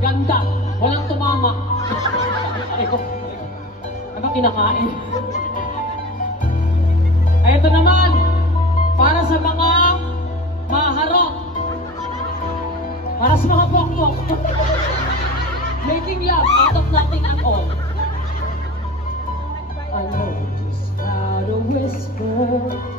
Ganda, walang tumama. Eko, ano kinakain? Ay, ito naman, para sa mga maharot. Para sa mga pokpok. Making love out of nothing at all. I know just how to whisper.